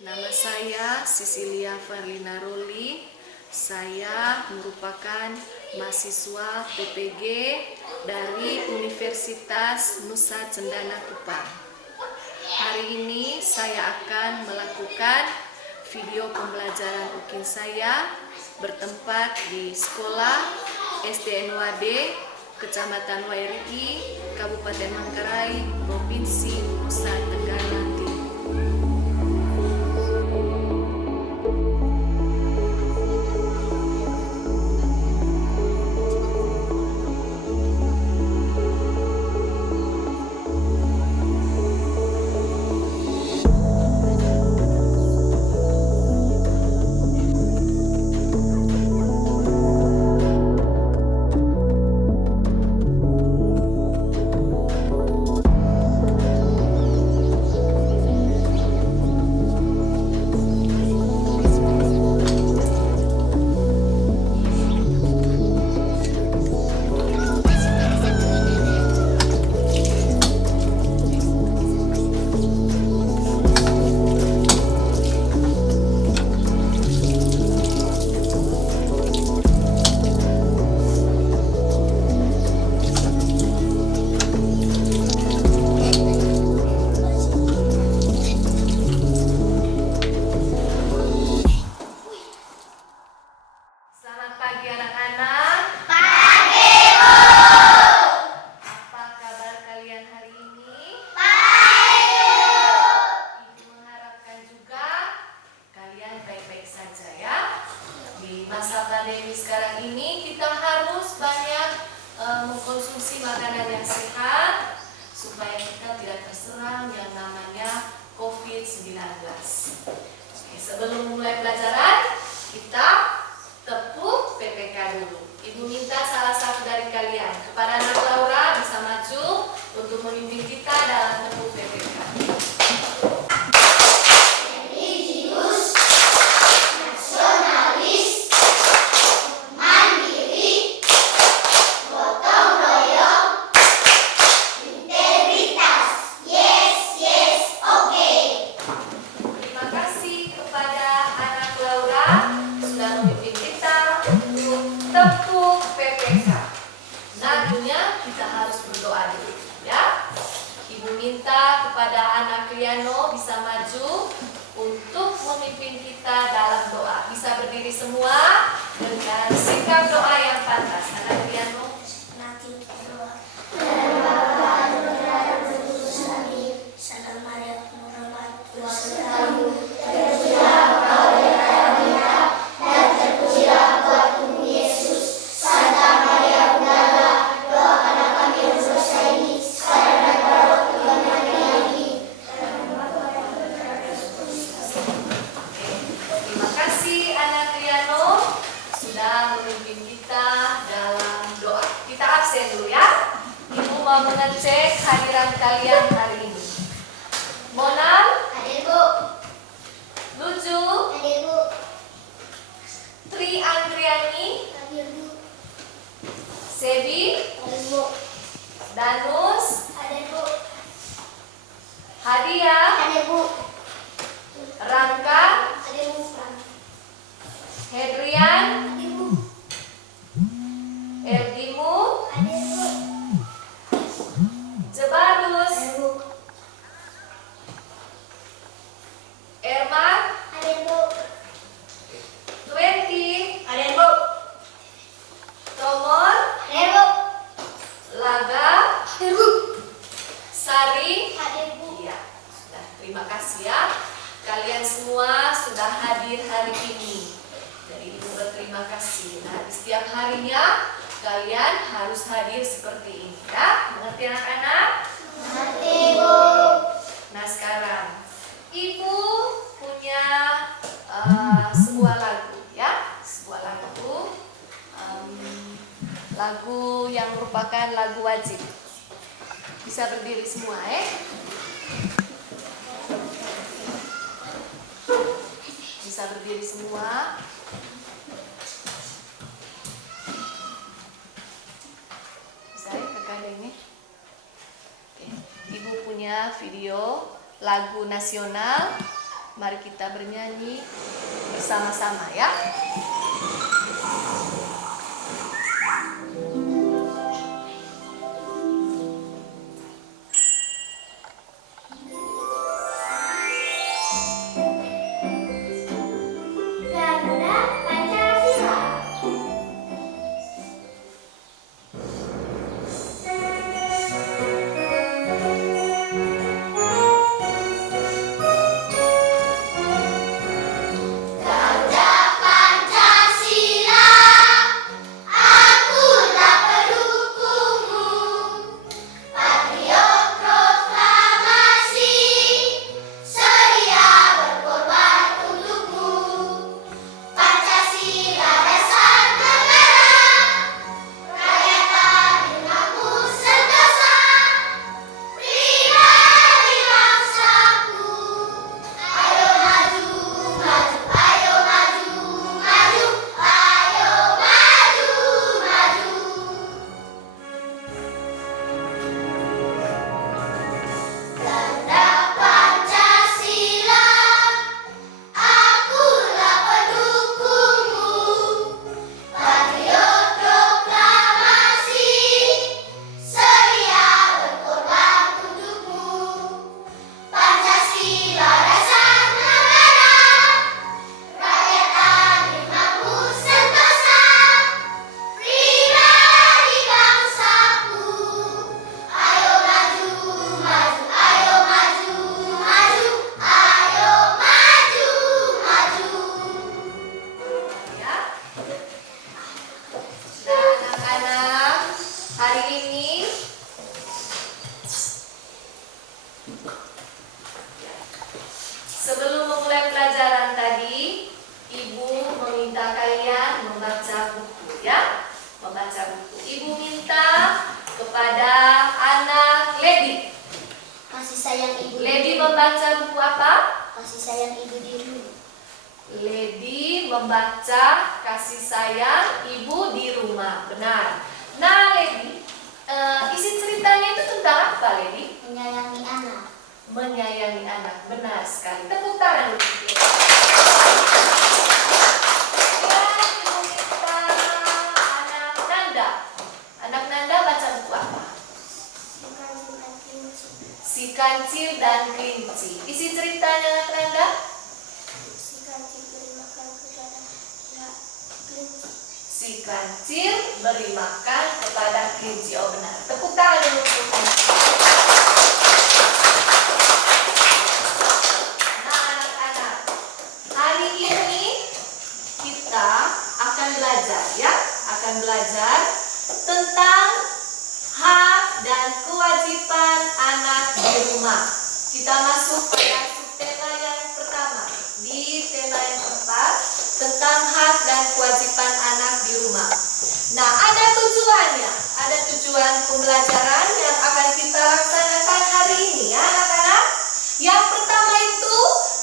Nama saya Sisilia Farlina Roli. Saya merupakan mahasiswa PPG dari Universitas Nusa Cendana Kupang. Hari ini saya akan melakukan video pembelajaran UKIN saya bertempat di sekolah SDNWD Kecamatan Wairiki, Kabupaten Manggarai, Provinsi Nusa Tenggara Timur. Selamat pagi anak-anak. Pagi, Bu. Apa kabar kalian hari ini? Baik, Bu. Ibu mengharapkan juga kalian baik-baik saja ya. Di masa pandemi sekarang ini kita harus banyak mengkonsumsi makanan yang sehat supaya kita tidak terserang yang namanya COVID-19. Oke, sebelum mulai pelajaran, kita tepuk PPK dulu. Ibu minta salah satu dari kalian, kepada anak Laura, bisa maju untuk memimpin kita dalam tepuk PPK. Religius, nasionalis, mandiri, gotong royong, integritas. Yes, oke. Terima kasih kepada anak Laura sudah memimpin kita untuk tepuk PPK. Tentunya kita harus berdoa dulu ya. Ibu minta kepada anak Riano bisa maju untuk memimpin kita dalam doa. Bisa berdiri semua dengan sikap doa yang pantas. Anak Riano. Terima kasih anak Riano sudah memimpin kita dalam doa. Kita absen dulu ya. Ibu mau mengecek hadiran kalian hari ini. Monal, Hadir, Bu. Luju, Hadir, Bu. Tri Andriani, Hadir, Bu. Sebi, Hadir, Bu. Danus, Hadir, Bu. Hadiah, Hadir, Bu. Rangka, Hadir, Bu. Hedrian, Hadir, Bu. Elgimu, Hadir, Bu. Jebarus, Hadir, Bu. Erman, Hadir, Bu. 20, Hadir, Bu. Tomor, Hadir, Bu. Laga, Hadir, Bu. Sari. Hadir, Bu. Iya, sudah. Terima kasih ya. Kalian semua sudah hadir hari ini. Jadi Ibu berterima kasih. Nah, di setiap harinya kalian harus hadir seperti ini ya. Mengerti anak-anak? Hadir, Bu. Nah, sekarang Ibu punya sebuah lagu ya. Sebuah lagu. Lagu yang merupakan lagu wajib. Bisa berdiri semua Bisa berdiri semua. Bisa kakak ini. Oke. Ibu punya video lagu nasional Mari kita bernyanyi bersama-sama ya. Garuda Pancasila. Garuda Pancasila, akulah pendukungmu. Patriot proklamasi, sedia berkorban untukmu. Pancasila dasar negara, rakyat adil makmur sentosa, pribadi bangsaku. Ayo maju, maju, ayo maju, maju, ayo maju, maju. Garuda Pancasila, akulah pendukungmu. Patriot proklamasi, sedia berkorban untukmu. Pancasila dasar negara, rakyat adil makmur sentosa, pribadi bangsaku. Ayo maju, maju, ayo maju, maju, ayo maju, maju. Ya. Nah, anak-anak, hari ini sebelum memulai pelajaran tadi, Ibu meminta kalian membaca buku ya. Membaca buku. Ibu minta kepada anak Lady. Kasih sayang ibu. Lady membaca buku apa? Kasih sayang ibu di rumah. Lady membaca kasih sayang ibu di rumah. Benar. Nah, Lady, isi ceritanya itu tentang apa, Lady? Menyayangi anak. Menyayangi anak. Benar sekali. Tepuk tangan dulu. Ya, Ibu minta anak Nanda. Anak Nanda baca buku apa? Si Kancil dan Kelinci. Isi ceritanya anak Nanda? Si kancil beri makan kepada kelinci. Oh benar. Tepuk tangan dulu untuk kancil. Nah anak-anak, hari ini kita akan belajar ya. Akan belajar tentang hak dan kewajiban anak di rumah. Kita masuk pada subtema yang pertama. Di tema yang keempat, tentang hak dan kewajiban anak di rumah. Nah, ada tujuannya. Ada tujuan pembelajaran yang akan kita laksanakan hari ini ya anak-anak. Yang pertama itu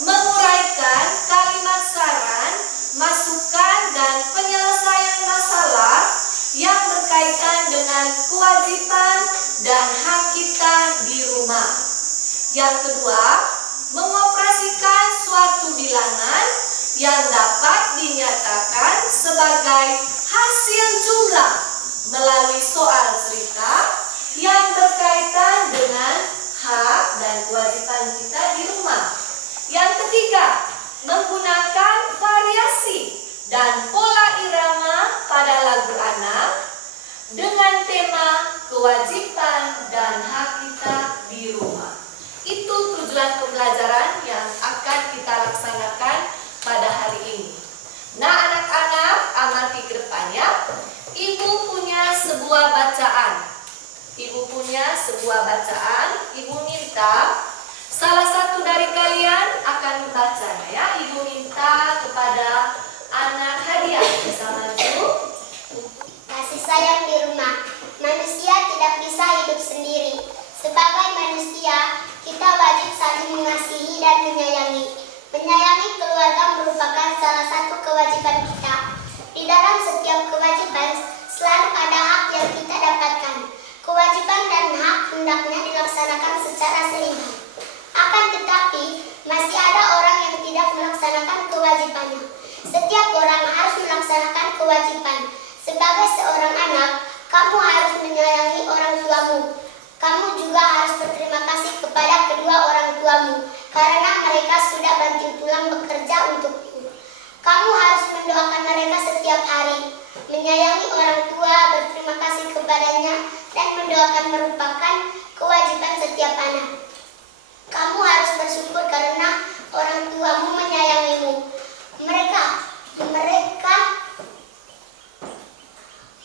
menguraikan kalimat saran, masukan dan penyelesaian masalah yang berkaitan dengan kewajiban dan hak kita di rumah. Yang kedua, mengoperasikan suatu bilangan yang dapat dinyatakan sebagai hasil jumlah melalui soal cerita yang berkaitan dengan hak dan kewajiban kita di rumah. Yang ketiga, menggunakan variasi dan pola irama pada lagu anak dengan tema kewajiban dan hak kita di rumah. Itu tujuan pembelajaran yang akan kita laksanakan pada hari ini. Nah anak-anak, amati ke depannya. Ibu punya sebuah bacaan. Ibu punya sebuah bacaan. Ibu minta salah satu dari kalian akan membacanya ya. Ibu minta kepada anak hadiah. Bisa maju. Kasih sayang di rumah. Manusia tidak bisa hidup sendiri. Sebagai manusia, kita wajib saling mengasihi dan menyayangi. Menyayangi keluarga merupakan salah satu kewajiban kita. Di dalam setiap kewajiban selalu ada hak yang kita dapatkan. Kewajiban dan hak hendaknya dilaksanakan secara seimbang. Akan tetapi, masih ada orang yang tidak Setiap orang harus melaksanakan kewajiban. Sebagai seorang anak, kamu harus menyayangi orang tuamu. Kamu juga harus berterima kasih kepada kedua orang tuamu karena mereka sudah banting tulang bekerja untukmu. Kamu harus mendoakan mereka setiap hari. Menyayangi orang tua, berterima kasih kepadanya, dan mendoakan merupakan kewajiban setiap anak. Kamu harus bersyukur karena orang tuamu menyayangimu.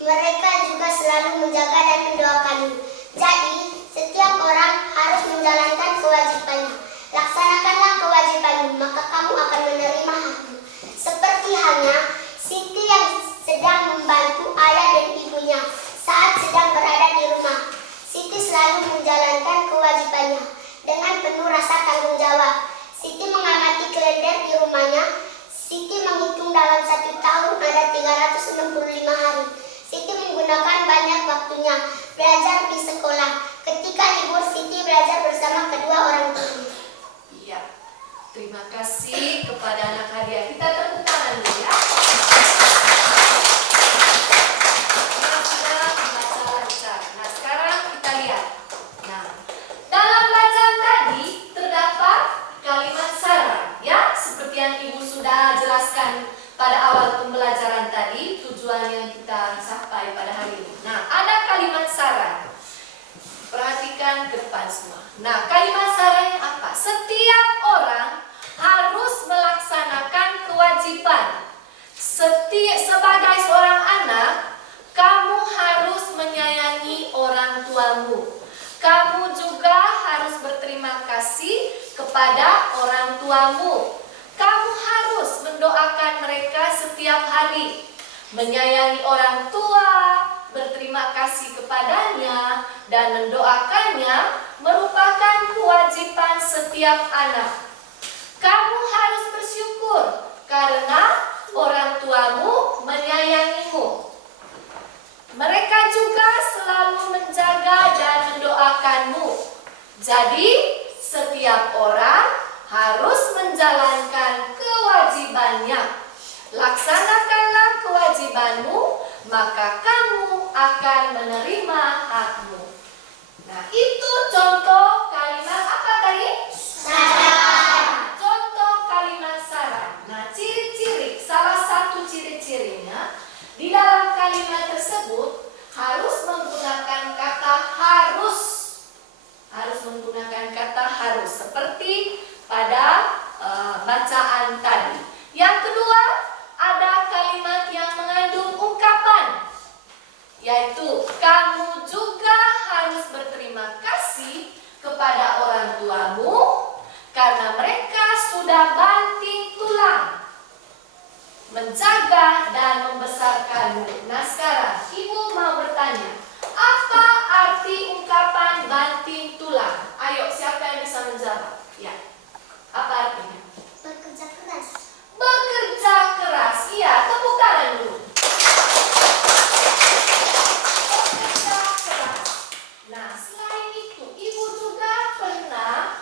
Mereka juga selalu menjaga dan mendoakanmu. Jadi, setiap orang harus menjalankan kewajibannya. Laksanakanlah kewajibanmu, maka kamu akan menerima hakmu. Seperti halnya Siti yang sedang membantu ayah dan ibunya saat sedang berada di rumah. Siti selalu menjalankan kewajibannya dengan penuh rasa tanggung jawab. Siti mengamati kalender di rumahnya. Siti menghitung dalam 1 tahun ada 365 hari. Siti menggunakan banyak waktunya belajar di sekolah. Ketika libur, Siti belajar bersama kedua orang tuanya. Iya. Terima kasih kepada anak hadiah. Kita tepuk tangan dulu ya. Sudah membaca lancar. Nah, sekarang kita lihat. Nah, dalam bacaan tadi terdapat kalimat saran ya, seperti yang Ibu sudah jelaskan pada awal pembelajaran tadi, tujuan yang kita capai pada hari ini. Nah, ada kalimat saran. Perhatikan ke depan semua. Nah, kalimat sarannya apa? Setiap orang harus melaksanakan kewajiban. Sebagai seorang anak, kamu harus menyayangi orang tuamu. Kamu juga harus berterima kasih kepada orang tuamu. Kamu harus mendoakan mereka setiap hari. Menyayangi orang tua, berterima kasih kepadanya, dan mendoakannya merupakan kewajiban setiap anak. Kamu harus bersyukur karena orang tuamu menyayangimu. Mereka juga selalu menjaga dan mendoakanmu. Jadi, setiap orang harus menjalankan kewajibannya. Laksanakanlah kewajibanmu, maka kamu akan menerima hakmu. Nah, itu contoh kalimat apa tadi? Saran. Contoh kalimat saran. Nah, ciri-ciri, salah satu ciri-cirinya di dalam kalimat tersebut harus menggunakan kata harus. Harus menggunakan kata harus seperti pada bacaan tadi. Yang kedua, ada kalimat yang mengandung ungkapan, yaitu kamu juga harus berterima kasih kepada orang tuamu karena mereka sudah banting tulang menjaga dan membesarkanmu. Nah, sekarang Ibu mau bertanya, apa arti ungkapan banting tulang? Ayo, siapa yang bisa menjawab? Ya, apa artinya? Bekerja keras. Bekerja keras, iya, tepuk tangan dulu. Bekerja keras. Nah, selain itu, Ibu juga pernah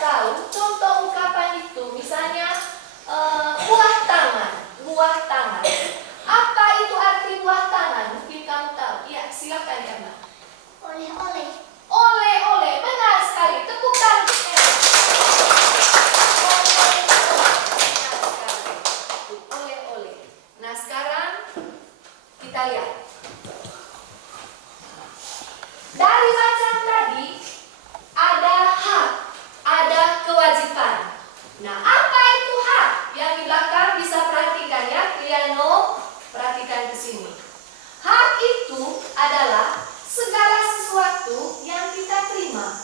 tahu contoh ungkapan itu, misalnya buah tangan, buah tangan. Apa itu arti buah tangan? Mungkin kamu tahu. Iya, silakan ya, Mbak. Oleh-oleh. Oleh-oleh, benar sekali. Tepuk tangan. Oleh-oleh. Nah, sekarang kita lihat. Dari bacaan tadi ada hak, ada kewajiban. Nah, apa itu hak? Yang di belakang bisa perhatikan ya, Kriano, perhatikan ke sini. Hak itu adalah segala sesuatu yang kita terima.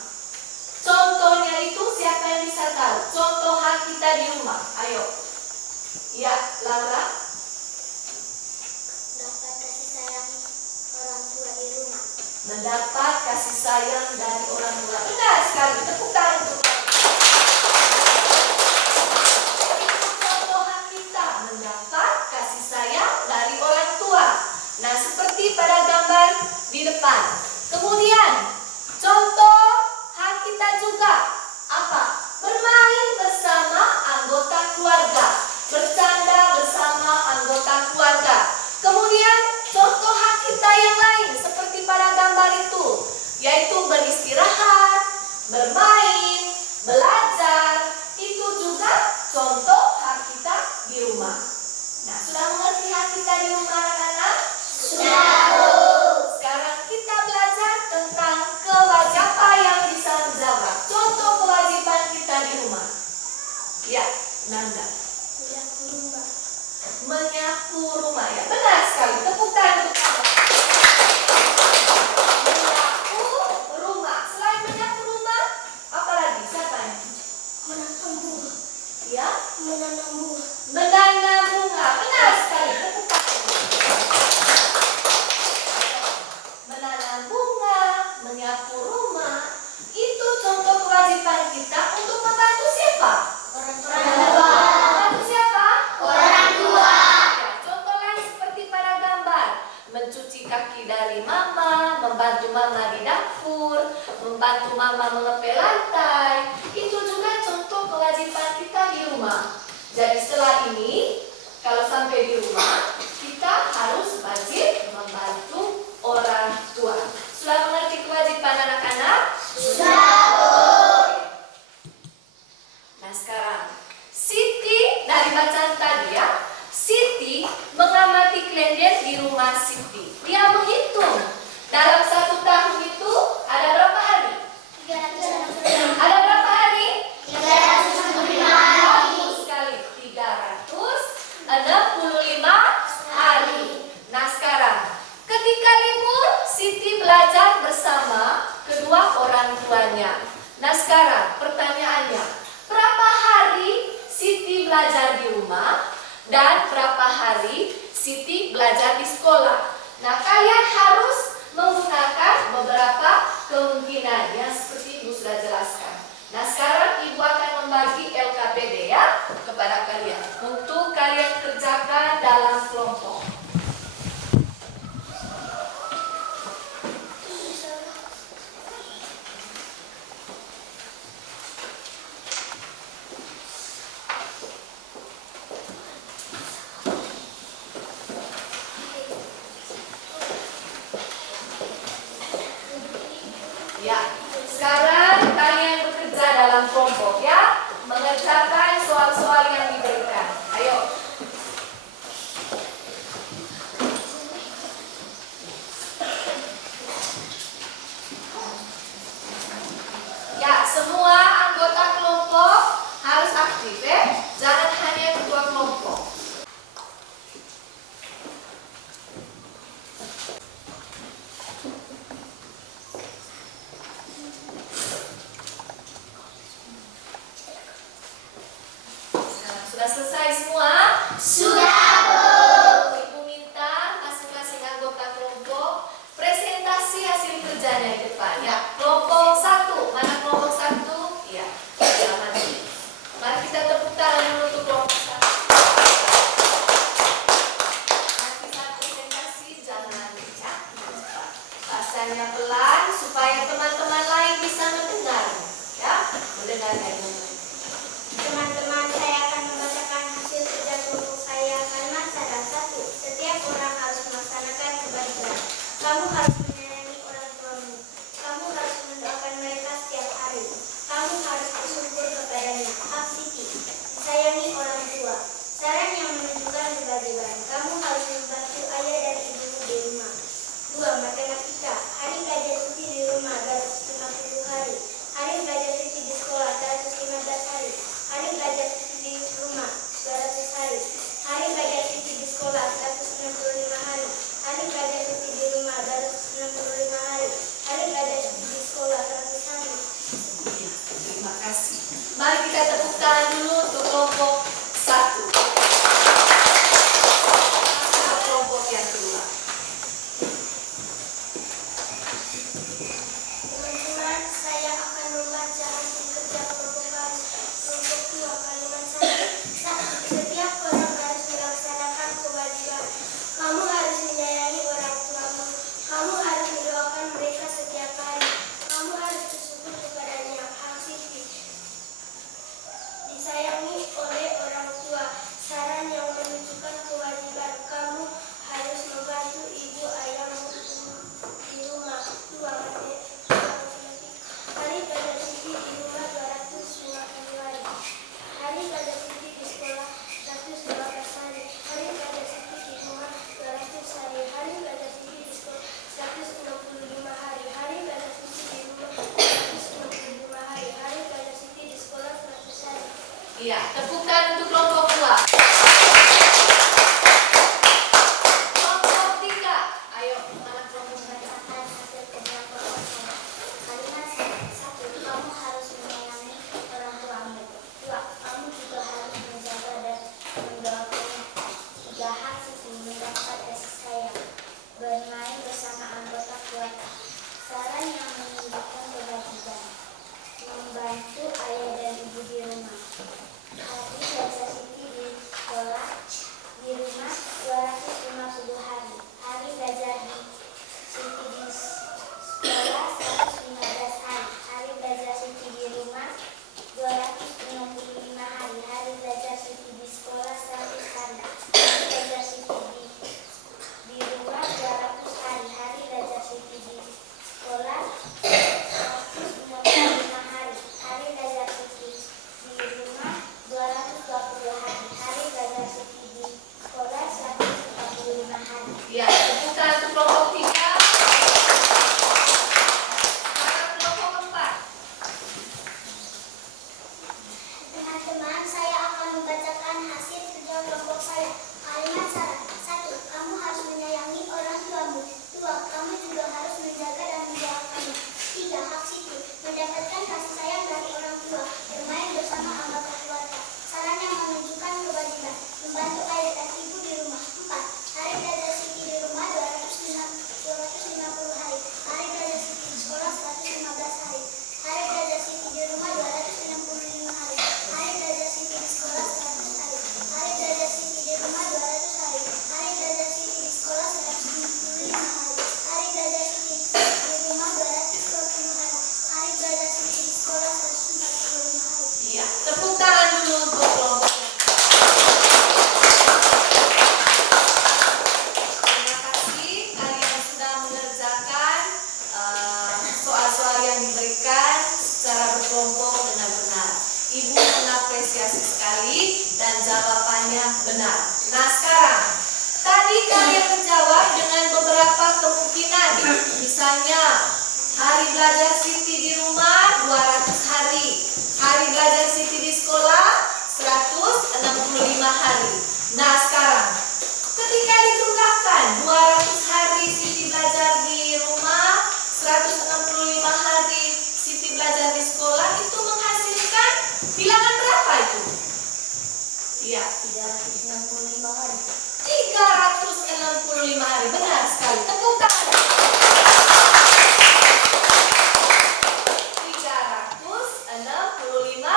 Contohnya itu siapa yang bisa tahu? Contoh hak kita di rumah. Ayo. Ya, Laura. Dapat kasih sayang orang tua di rumah. Mendapat kasih sayang dari orang tua. Benar sekali. Tepuk tangan untuk contoh hak kita, mendapat kasih sayang dari orang tua. Nah, seperti pada gambar di depan. Kemudian, contoh hak kita juga apa? Bermain bersama anggota keluarga, bercanda bersama menyapu rumah. Itu contoh kewajiban kita untuk membantu siapa? Orang Membantu siapa? Orang tua. Ya, contoh lain seperti pada gambar. Mencuci kaki dari mama, membantu mama di dapur, membantu mama mengepel lantai. Itu juga contoh kewajiban kita di rumah. Jadi setelah ini, kalau sampai di rumah, kita harus wajib membantu orang tua. Sudah mengerti kewajiban anak-anak? Nah sekarang, Siti dari bacaan tadi ya, Siti mengamati klien di rumah Siti. Dia menghitung dalam 1 tahun itu ada berapa hari? 365 Ada berapa hari? 365 hari. Bagus sekali, 365 hari. Nah sekarang, ketika libur, Siti belajar bersama kedua orang tuanya. Nah sekarang pertanyaannya, berapa hari Siti belajar di rumah dan berapa hari Siti belajar di sekolah? Nah kalian harus menggunakan beberapa kemungkinan yang seperti Ibu sudah jelaskan. Nah sekarang Ibu akan membagi LKPD ya kepada kalian untuk kalian kerjakan dalam kelompok. Ya, sekarang kalian bekerja dalam kelompok ya, mengerjakan soal-soal yang diberikan. Ayo. Ya, semua anggota kelompok harus aktif ya, jangan hanya ketua kelompok. Sudah selesai semua? Sudah, Bu. Ibu minta masing-masing anggota kelompok presentasi hasil kerjanya di depan ya. Kelompok 1, mana kelompok 1? Iya, selamat. Mari kita tepuk tangan dulu untuk kelompok 1. Nanti saat presentasi jangan ya, bacanya pelan supaya teman-teman lain bisa mendengar ya, mendengarnya dulu. Teman-teman, saya akan membacakan hasil kerja kelompok saya. Kalimat syarat 1. Setiap orang harus melaksanakan kebajikan. Kamu harus menyayangi orang tuamu. Kamu harus mendoakan mereka setiap hari. Kamu harus bersyukur kepadanya. Hak Siti. Sayangi orang tua. Saran yang menunjukkan kewajiban. Kamu harus membantu ayah dan ibumu di rumah. 2. Matematika. Hari belajar Siti di rumah 250 hari. Hari belajar Siti di sekolah 115 hari. Hari belajar Siti di rumah 200 hari. Hari belajar Siti di sekolah 165 hari. Hari belajar Siti di rumah 265 hari. Hari belajar Siti di sekolah 100 hari. Ya, terima kasih. Mari kita tepuk tangan dulu untuk kelompok 1. Kelompok yang kedua. Teman-teman, saya akan membaca hasil kerja kelompok 2. Kalimat 1. Setiap orang harus melaksanakan kewajiban. Kamu harus menyayangi orang tuamu. Kamu harus mendoakan mereka setiap hari. Kamu harus bersyukur kepadanya. Hak Siti. Disayangi oleh orang tua. Saran yang menunjukkan kewajiban. Kamu harus membantu ibu ayahmu di rumah. 2. Hari belajar Siti di rumah 250 hari. Hari belajar Siti di sekolah 112 hari. Hari belajar Siti di rumah 200 hari. Hari belajar Siti di sekolah 165 hari. Hari belajar Siti di rumah 165 hari. Hari belajar Siti di sekolah 100 hari. Iya, tepukan untuk kelompok 2. Kelompok 3. Ayo, mana kelompok 3? Bacakan hasil kerja kelompok saya. Kalimat 1. Kamu harus menyayangi orang tuamu. 2. Kamu juga harus menjaga dan mendoakannya. 3. Hak Siti mendapat kasih sayang. Bermain bersama anggota keluarga. Saran yang Hari belajar Siti di rumah 200 hari. Hari belajar Siti di sekolah 165 hari. Nah sekarang, ketika dijumlahkan 200 hari Siti belajar di rumah, 165 hari Siti belajar di sekolah, itu menghasilkan bilangan berapa itu? Iya, 365 hari. 365 hari. Benar sekali. Tepuk tangan. 365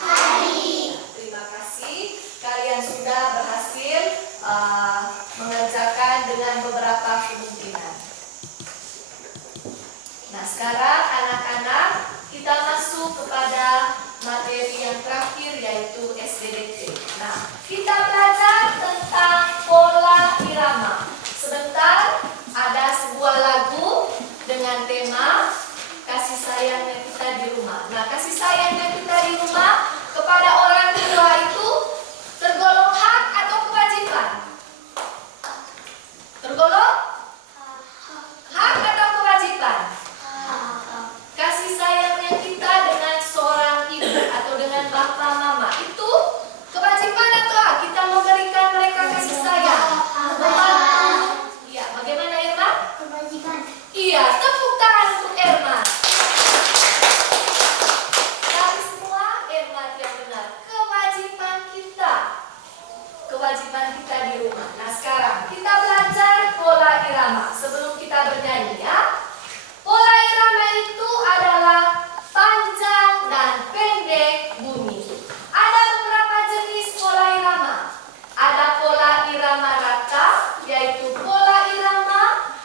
hari. Terima kasih. Kalian sudah berhasil mengerjakan dengan beberapa kemungkinan. Nah, sekarang anak-anak kita masuk kepada materi yang terakhir yaitu SDDT. Nah, kita belajar tentang pola irama. Sebentar ada sebuah lagu dengan tema kasih sayangnya kita di rumah. Nah, kasih sayangnya kita di rumah kepada orang tua itu tergolong hak atau kewajiban? Tergolong hak atau kewajiban? Kasih sayangnya kita dengan seorang ibu atau dengan bapak mama itu kewajiban atau hak? Kita memberikan mereka kasih sayang, membantu. Iya, bagaimana Irma? Kewajiban. Iya, tepuk tangan untuk Irma. Dari semua Irma yang benar. Kewajiban kita di rumah. Nah sekarang kita belajar pola irama. Sebelum kita bernyanyi ya. Pola irama itu adalah panjang dan pendek bunyi. Ada beberapa jenis pola irama. Ada pola irama rata, yaitu pola irama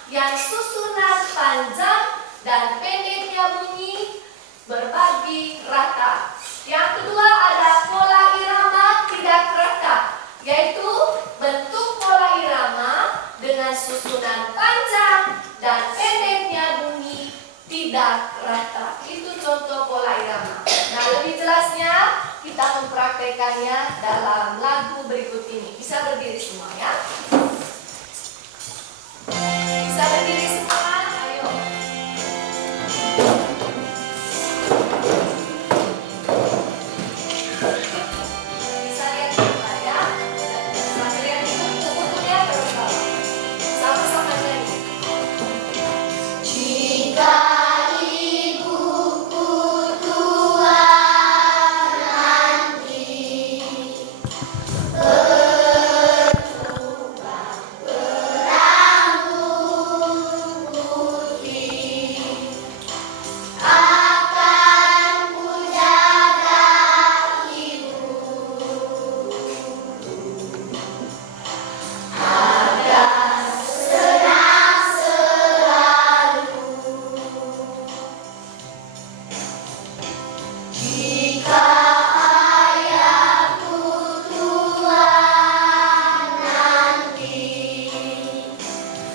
yang susunan panjang dan pendeknya bunyi berbagi rata. Yang kedua ada pola irama tidak rata, yaitu bentuk pola irama dengan susunan panjang dan pendeknya bunyi tidak rata. Itu contoh pola irama. Nah, lebih jelasnya kita mempraktekannya dalam lagu berikut ini. Bisa berdiri semua ya. Bisa berdiri semua, ayo. Bisa lihat juga ya. Sambil lihat buku-bukunya terus bawah. Sama-sama nyanyi. Jika ibuku tua nanti berubah berambut putih, akan ku jaga ibu agar senang selalu. Jika ayahku tua nanti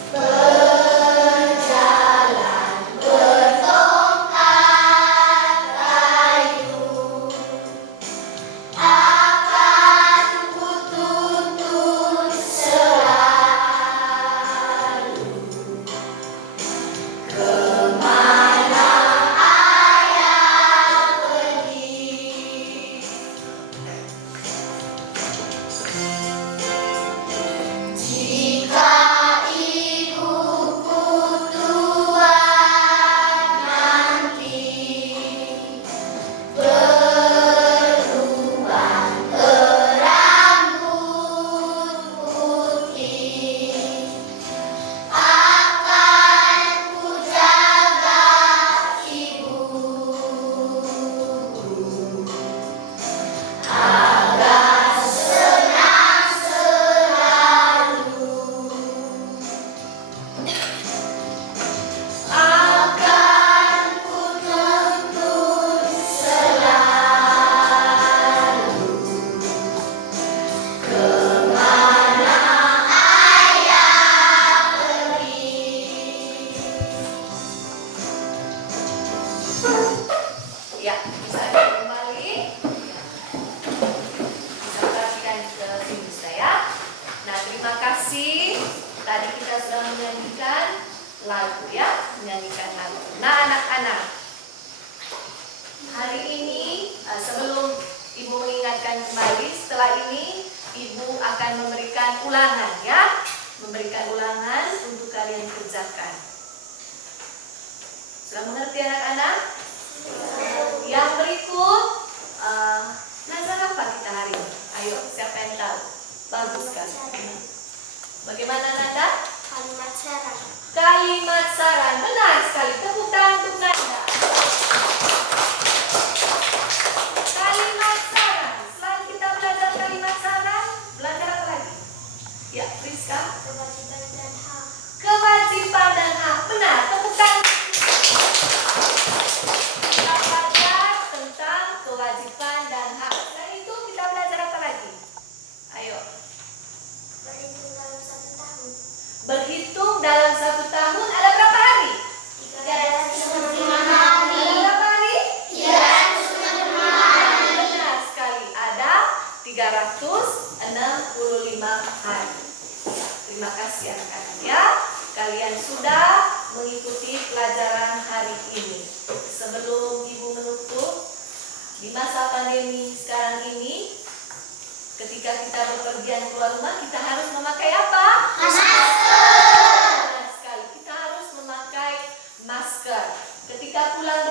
berjalan bertongkat kayu, akan ku tuntun selalu kemana ayah pergi. Jika ibuku tua nanti berubah berambut putih, akan ku jaga ibu agar senang selalu. Akan ku tuntun selalu kemana ayah pergi. Ya, bisa kembali. Bisa perhatikan ke sini saya. Nah, terima kasih. Tadi kita sudah menyanyikan lagu ya, menyanyikan lagu. Nah, anak anak-anak, hari ini sebelum Ibu mengingatkan kembali, setelah ini Ibu akan memberikan ulangan ya. Memberikan ulangan untuk kalian kerjakan. Sudah mengerti anak-anak? Yang berikut, belajar apa kita hari ini? Ayo, siapa yang tahu? Bagus sekali. Bagaimana Nanda? Kalimat saran. Kalimat saran, benar sekali. Tepuk tangan untuk Nanda. Kalimat saran. Selain kita belajar kalimat saran, belajar apa lagi? Ya, Rizka. Kewajiban dan hak. Kewajiban dan hak. Benar, tepuk tangan. Kita belajar tentang kewajiban dan hak. Dan itu kita belajar apa lagi? Ayo. Berhitung dalam 1 tahun. Berhitung dalam 1 tahun ada berapa hari? 365 hari. Ada berapa hari? 365 hari. Benar sekali, ada 365 hari. Terima kasih anak-anak ya. Kalian sudah mengikuti pelajaran hari ini. Sebelum Ibu menutup, di masa pandemi sekarang ini, ketika kita bepergian keluar rumah, kita harus memakai apa? Masker. Benar sekali, kita harus memakai masker. Ketika pulang